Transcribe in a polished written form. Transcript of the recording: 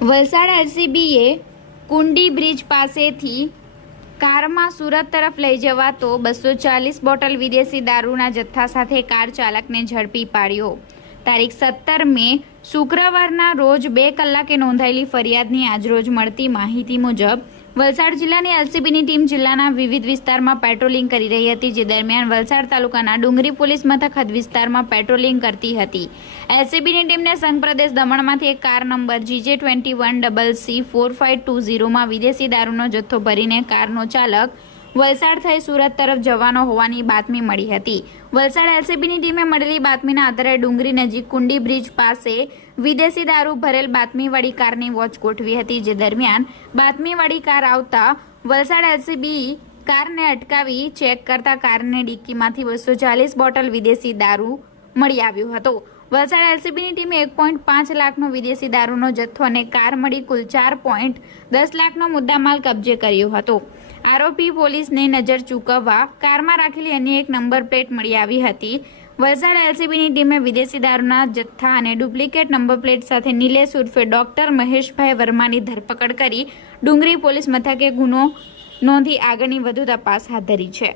વલસાડ એલસીબીએ કુંડી બ્રિજ પાસેથી કારમાં સુરત તરફ લઈ જવાતો 240 બોટલ વિદેશી દારૂના જથ્થા સાથે કાર ચાલકને ઝડપી પાડ્યો। તારીખ 17 મે શુક્રવારના રોજ 2 કલાકે નોંધાયેલી ફરિયાદની આજરોજ મળતી માહિતી મુજબ વલસાડ જિલ્લાની એલસીબીની ટીમ જિલ્લાના વિવિધ વિસ્તારમાં પેટ્રોલિંગ કરી રહી હતી, જે દરમિયાન વલસાડ તાલુકાના ડુંગરી પોલીસ મથક હદ વિસ્તારમાં પેટ્રોલિંગ કરતી હતી। એલસીબીની ટીમને સંઘ પ્રદેશ દમણમાંથી એક કાર નંબર GJ21CC4520માં વિદેશી દારૂનો જથ્થો ભરીને કારનો ચાલક વલસાડ થઈ સુરત તરફ જવાનો હોવાની બાતમી મળી હતી। વલસાડ એલસીબીની ટીમે મળેલી બાતમીના આધારે ડુંગરી નજીક કુંડી બ્રિજ પાસે વિદેશી દારૂ ભરેલ બાતમીવાળી કારની વોચ ગોઠવી હતી, જે દરમિયાન બાતમીવાળી કાર આવતા વલસાડ એલસીબી કારને અટકાવી ચેક કરતા કારની ડિક્કીમાંથી 240 બોટલ વિદેશી દારૂ મળી આવ્યો હતો। વલસાડ એલસીબીની ટીમે 1.5 લાખનો વિદેશી દારૂનો જથ્થો અને કાર મળી કુલ 4.10 લાખનો મુદ્દામાલ કબજે કર્યો હતો। આરોપી પોલીસને નજર ચૂકવવા કારમાં રાખેલી અન્ય એક નંબર પ્લેટ મળી આવી હતી। વલસાડ એલસીબીની ટીમે વિદેશી દારૂના જથ્થા અને ડુપ્લિકેટ નંબર પ્લેટ સાથે નિલેશ ઉર્ફે ડોક્ટર મહેશભાઈ વર્માની ધરપકડ કરી ડુંગરી પોલીસ મથકે ગુનો નોંધી આગળની વધુ તપાસ હાથ ધરી છે।